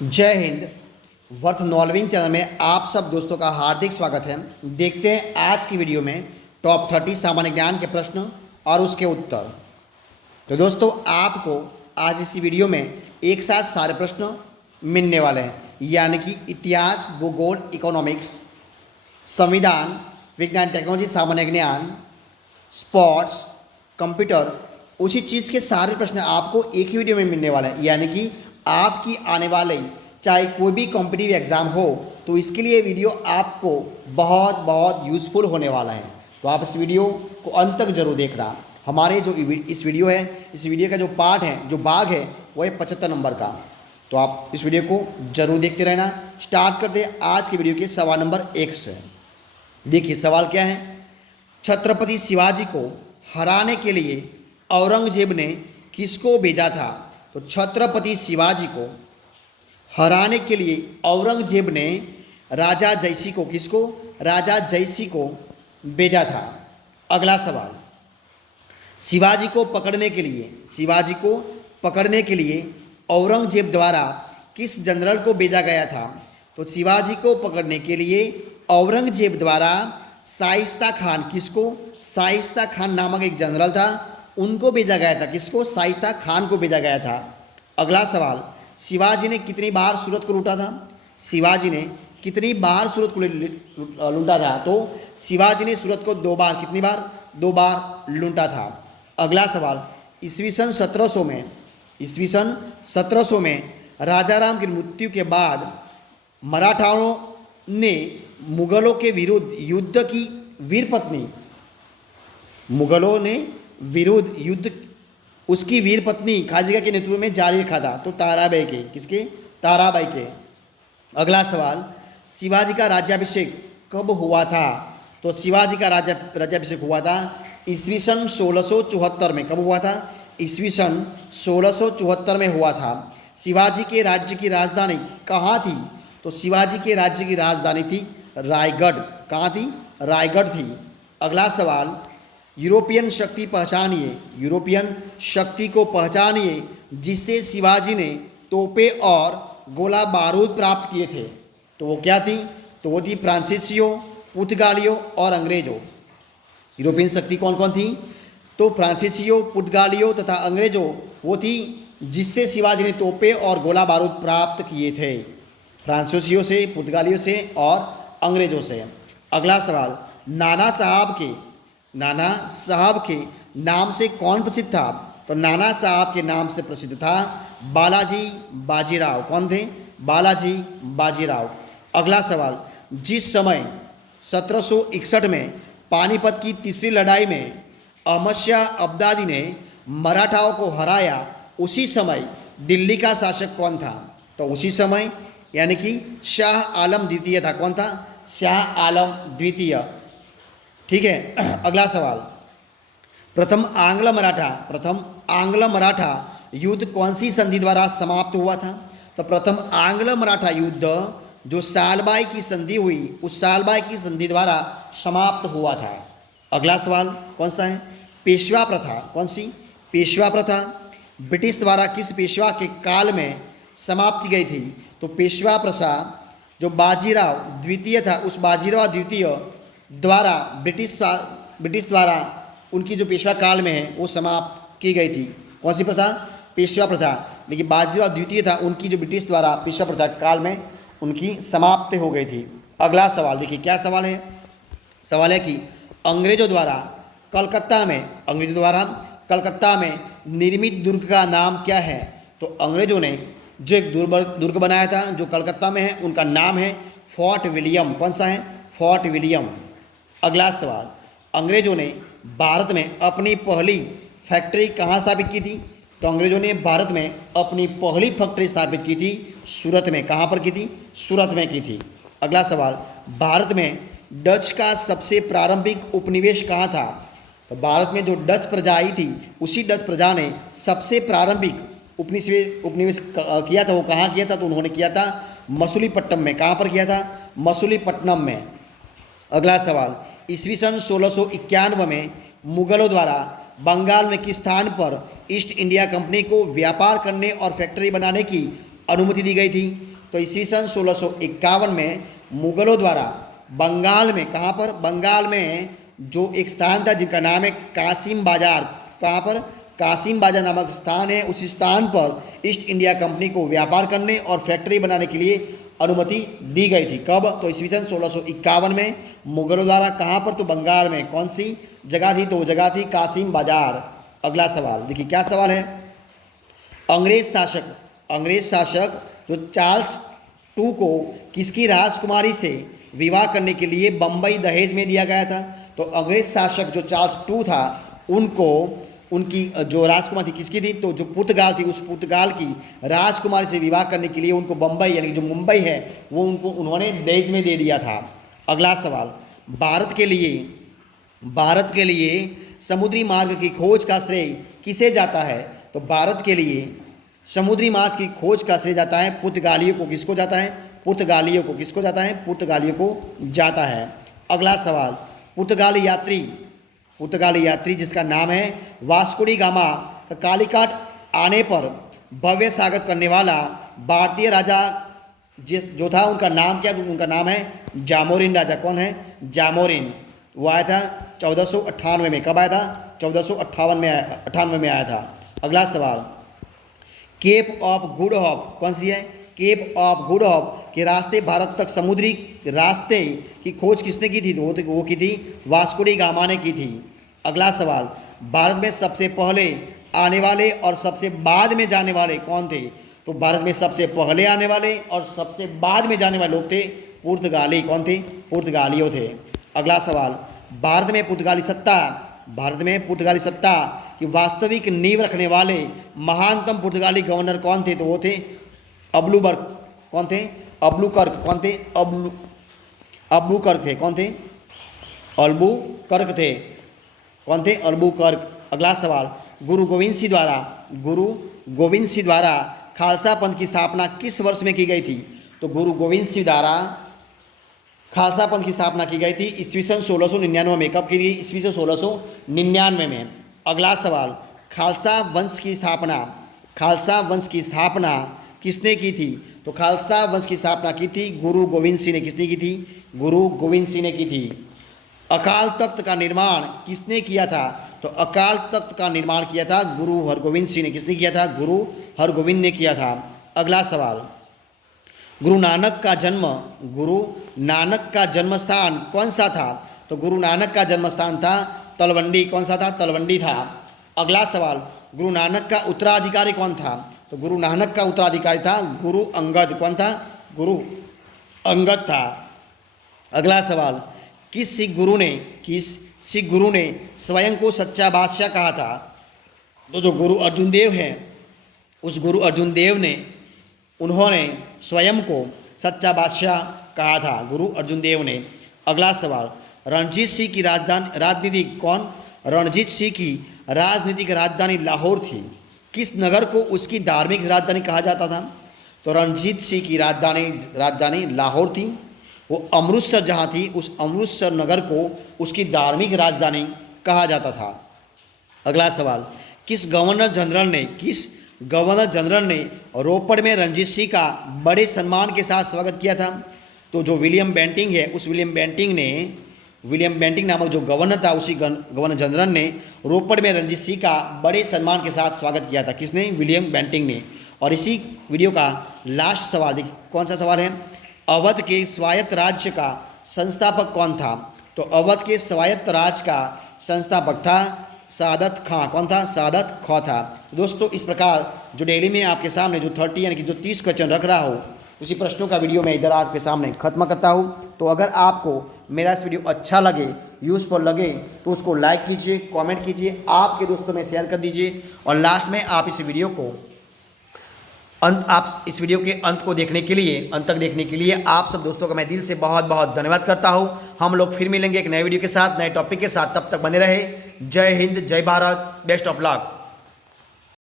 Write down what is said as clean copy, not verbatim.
जय Hind. Worth नॉलेजिंग channel में आप सब दोस्तों का हार्दिक स्वागत है। देखते हैं आज की वीडियो में टॉप 30 सामान्य ज्ञान के प्रश्न और उसके उत्तर। तो दोस्तों आपको आज इसी वीडियो में एक साथ सारे प्रश्न मिलने वाले हैं, यानी कि इतिहास, भूगोल, इकोनॉमिक्स, संविधान, विज्ञान, टेक्नोलॉजी, सामान्य ज्ञान, स्पोर्ट्स, कंप्यूटर, उसी चीज़ के सारे प्रश्न आपको एक ही वीडियो में मिलने वाले हैं। यानी कि आपकी आने वाले चाहे कोई भी कॉम्पिटिटिव एग्ज़ाम हो तो इसके लिए वीडियो आपको बहुत बहुत यूज़फुल होने वाला है। तो आप इस वीडियो को अंत तक जरूर देखना। हमारे जो इस वीडियो है, इस वीडियो का जो पार्ट है, जो भाग है, वो है 75 नंबर का। तो आप इस वीडियो को जरूर देखते रहना। स्टार्ट करते हैं आज की वीडियो के सवाल नंबर 1 से। देखिए सवाल क्या है। छत्रपति शिवाजी को हराने के लिए औरंगजेब ने किसको भेजा था? तो छत्रपति शिवाजी को हराने के लिए औरंगजेब ने राजा जयसिंह को, किसको? राजा जयसिंह को भेजा था। अगला सवाल, शिवाजी को पकड़ने के लिए औरंगजेब द्वारा किस जनरल को भेजा गया था? तो शिवाजी को पकड़ने के लिए औरंगजेब द्वारा शाइस्ता खान, किसको? शाइस्ता खान नामक एक जनरल था, उनको भेजा गया था। किसको? शाइस्ता खान को भेजा गया था। अगला सवाल, शिवाजी ने कितनी बार सूरत को लूटा था? शिवाजी ने कितनी बार सूरत को लूटा था? तो शिवाजी ने सूरत को 2 बार, कितनी बार? 2 बार लूटा था। अगला सवाल, ईस्वी सन 1700 में राजाराम की मृत्यु के बाद मराठाओं ने मुगलों के विरुद्ध युद्ध की वीर पत्नी, मुगलों ने विरुद्ध युद्ध उसकी वीर पत्नी खाजिका के नेतृत्व में जारी रखा था। तो ताराबाई के, किसके? ताराबाई के। अगला सवाल, शिवाजी का राज्याभिषेक कब हुआ था? तो शिवाजी का राज्याभिषेक हुआ था ईस्वी सन 1674 में। कब हुआ था? ईस्वी सन 1674 में हुआ था। शिवाजी के राज्य की राजधानी कहाँ थी? तो शिवाजी के राज्य की राजधानी थी रायगढ़। कहाँ थी? रायगढ़ थी। अगला सवाल, यूरोपियन शक्ति को पहचानिए जिससे शिवाजी ने तोपें और गोला बारूद प्राप्त किए थे। तो वो क्या थी? तो वो थी फ्रांसीसियों, पुर्तगालियों और अंग्रेजों। यूरोपियन शक्ति कौन कौन थी? तो फ्रांसीसियों, पुर्तगालियों तथा अंग्रेजों वो थी जिससे शिवाजी ने तोपें और गोला बारूद प्राप्त किए थे। फ्रांसीसियों से, पुर्तगालियों से और अंग्रेजों से। अगला सवाल, नाना साहब के नाम से कौन प्रसिद्ध था? तो नाना साहब के नाम से प्रसिद्ध था बालाजी बाजीराव। कौन थे? बालाजी बाजीराव। अगला सवाल, जिस समय 1761 में पानीपत की तीसरी लड़ाई में अहमद शाह अब्दाली ने मराठाओं को हराया, उसी समय दिल्ली का शासक कौन था? तो उसी समय यानी कि शाह आलम द्वितीय था। कौन था? शाह आलम द्वितीय। ठीक है। अगला सवाल, प्रथम आंग्ल मराठा युद्ध कौन सी संधि द्वारा समाप्त हुआ था? तो प्रथम आंग्ल मराठा युद्ध जो सालबाई की संधि हुई, उस सालबाई की संधि द्वारा समाप्त हुआ था। अगला सवाल कौन सा है? पेशवा प्रथा। कौन सी? पेशवा प्रथा ब्रिटिश द्वारा किस पेशवा के काल में समाप्त की गई थी? तो पेशवा प्रथा जो बाजीराव द्वितीय था, उस बाजीराव द्वितीय द्वारा ब्रिटिश द्वारा उनकी जो पेशवा काल में है वो समाप्त की गई थी। कौन सी प्रथा? पेशवा प्रथा। लेकिन बाजीराव द्वितीय था, उनकी जो ब्रिटिश द्वारा पेशवा प्रथा काल में उनकी समाप्ति हो गई थी। अगला सवाल देखिए क्या सवाल है। सवाल है कि अंग्रेजों द्वारा कलकत्ता में निर्मित दुर्ग का नाम क्या है? तो अंग्रेजों ने जो एक दुर्ग बनाया था जो कलकत्ता में है, उनका नाम है फोर्ट विलियम। कौन सा है? Fort William. अगला सवाल, अंग्रेजों ने भारत में अपनी पहली फैक्ट्री कहाँ स्थापित की थी? तो अंग्रेजों ने भारत में अपनी पहली फैक्ट्री स्थापित की थी सूरत में। कहाँ पर की थी? सूरत में की थी। अगला सवाल, भारत में डच का सबसे प्रारंभिक उपनिवेश कहाँ था? तो भारत में जो डच प्रजा आई थी, उसी डच प्रजा ने सबसे प्रारंभिक उपनिवेश किया था। वो कहाँ किया था? तो उन्होंने किया था मसूलीपट्टनम में। कहाँ पर किया था? मसूलीपट्टनम में। अगला सवाल, ईस्वी सन 1691 में मुगलों द्वारा बंगाल में किस स्थान पर ईस्ट इंडिया कंपनी को व्यापार करने और फैक्ट्री बनाने की अनुमति दी गई थी। तो ईस्वी सन 1651 में मुगलों द्वारा बंगाल में, कहाँ पर, बंगाल में जो एक स्थान था जिनका नाम है कासिम बाजार, कहाँ पर, कासिम बाजार नामक स्थान है, उस स्थान पर ईस्ट इंडिया कंपनी को व्यापार करने और फैक्ट्री बनाने के लिए अनुमति दी गई थी। कब, तो ईस्वी सन 1651 में मुगलों द्वारा, कहाँ पर, तो बंगाल में। कौन सी जगह थी, तो वो जगह थी कासिम बाजार। अगला सवाल देखिए क्या सवाल है। अंग्रेज शासक जो चार्ल्स टू को किसकी राजकुमारी से विवाह करने के लिए बम्बई दहेज में दिया गया था। तो अंग्रेज शासक जो चार्ल्स टू था उनको, उनकी जो राजकुमारी थी किसकी थी, तो जो पुर्तगाल थी, उस पुर्तगाल की राजकुमारी से विवाह करने के लिए उनको बम्बई यानी जो मुंबई है वो उन्होंने दहेज में दे दिया था। अगला सवाल, भारत के लिए समुद्री मार्ग की खोज का श्रेय किसे जाता है। तो भारत के लिए समुद्री मार्ग की खोज का श्रेय जाता है पुर्तगालियों को। किसको जाता है, पुर्तगालियों को। किसको जाता है, पुर्तगालियों को जाता है। अगला सवाल, पुर्तगाली यात्री जिसका नाम है वास्को डी गामा का कालीकाट आने पर भव्य स्वागत करने वाला भारतीय राजा जो था उनका नाम क्या, उनका नाम है जामोरिन राजा। कौन है, जामोरिन। वो आया था 1498 में। कब आया था, 1458 में आया था। अगला सवाल, केप ऑफ गुड होप कौन सी है, केप ऑफ गुड होप के रास्ते भारत तक समुद्री रास्ते की खोज किसने की थी, तो वो की थी वास्को डी गामा ने की थी। अगला सवाल, भारत में सबसे पहले आने वाले और सबसे बाद में जाने वाले कौन थे। तो भारत में सबसे पहले आने वाले और सबसे बाद में जाने वाले लोग थे पुर्तगाली। कौन थे, पुर्तगालियों थे। अगला सवाल, भारत में पुर्तगाली सत्ता की वास्तविक नींव रखने वाले महानतम पुर्तगाली गवर्नर कौन थे, तो वो थे अब्लूबर्ग। कौन थे, अब्लूकर्क। कौन थे, अब्लूकर्क थे। कौन थे, अल्बुकर्क थे। कौन थे, अल्बुकर्क। अगला सवाल, गुरु गोविंद सिंह द्वारा खालसा पंथ की स्थापना किस वर्ष में की गई थी। तो गुरु गोविंद सिंह द्वारा खालसा पंथ की स्थापना की गई थी ईस्वी सन 1699 में। कब की थी, ईस्वी सन 1699 में। अगला सवाल, खालसा वंश की स्थापना किसने की थी। तो खालसा वंश की स्थापना की थी गुरु गोविंद सिंह ने। किसने की थी, गुरु गोविंद सिंह ने की थी। अकाल तख्त का निर्माण किसने किया था। तो अकाल तख्त का निर्माण किया था गुरु हरगोविंद सिंह ने। किसने किया था, गुरु हरगोविंद ने किया था। अगला सवाल, गुरु नानक का जन्म स्थान कौन सा था। तो गुरु नानक का जन्म स्थान था तलवंडी। कौन सा था, तलवंडी था। अगला सवाल, गुरु नानक का उत्तराधिकारी कौन था। तो गुरु नानक का उत्तराधिकारी था गुरु अंगद। कौन था, गुरु अंगद था। अगला सवाल, किस सिख गुरु ने स्वयं को सच्चा बादशाह कहा था। तो जो गुरु अर्जुन देव हैं, उस गुरु अर्जुन देव ने, उन्होंने स्वयं को सच्चा बादशाह कहा था, गुरु अर्जुन देव ने। अगला सवाल, रणजीत सिंह की राजनीतिक राजधानी लाहौर थी। किस नगर को उसकी धार्मिक राजधानी कहा जाता था। तो रणजीत सिंह की राजधानी लाहौर थी। वो अमृतसर जहाँ थी, उस अमृतसर नगर को उसकी धार्मिक राजधानी कहा जाता था। अगला सवाल, किस गवर्नर जनरल ने रोपड़ में रणजीत सिंह का बड़े सम्मान के साथ स्वागत किया था। तो जो विलियम बेंटिंग है, उस विलियम बेंटिंग नामक जो गवर्नर था, उसी गवर्नर जनरल ने रोपड़ में रणजीत सिंह का बड़े सम्मान के साथ स्वागत किया था। किसने, विलियम बेंटिंग ने। और इसी वीडियो का लास्ट सवाल देखिए, कौन सा सवाल है, अवध के स्वायत्त राज्य का संस्थापक कौन था। तो अवध के स्वायत्त राज्य का संस्थापक था सादत खां। कौन था, सादत खां था। दोस्तों, इस प्रकार जो डेली में आपके सामने जो 30 यानी कि जो 30 क्वेश्चन रख रहा हो, उसी प्रश्नों का वीडियो मैं इधर आपके सामने खत्म करता हूँ। तो अगर आपको मेरा इस वीडियो अच्छा लगे, यूज़फुल लगे, तो उसको लाइक कीजिए, कमेंट कीजिए, आपके दोस्तों में शेयर कर दीजिए। और लास्ट में आप इस वीडियो के अंत को देखने के लिए, अंत तक देखने के लिए आप सब दोस्तों का मैं दिल से बहुत बहुत धन्यवाद करता हूँ। हम लोग फिर मिलेंगे एक नए वीडियो के साथ, नए टॉपिक के साथ। तब तक बने रहे। जय हिंद, जय भारत, बेस्ट ऑफ लक।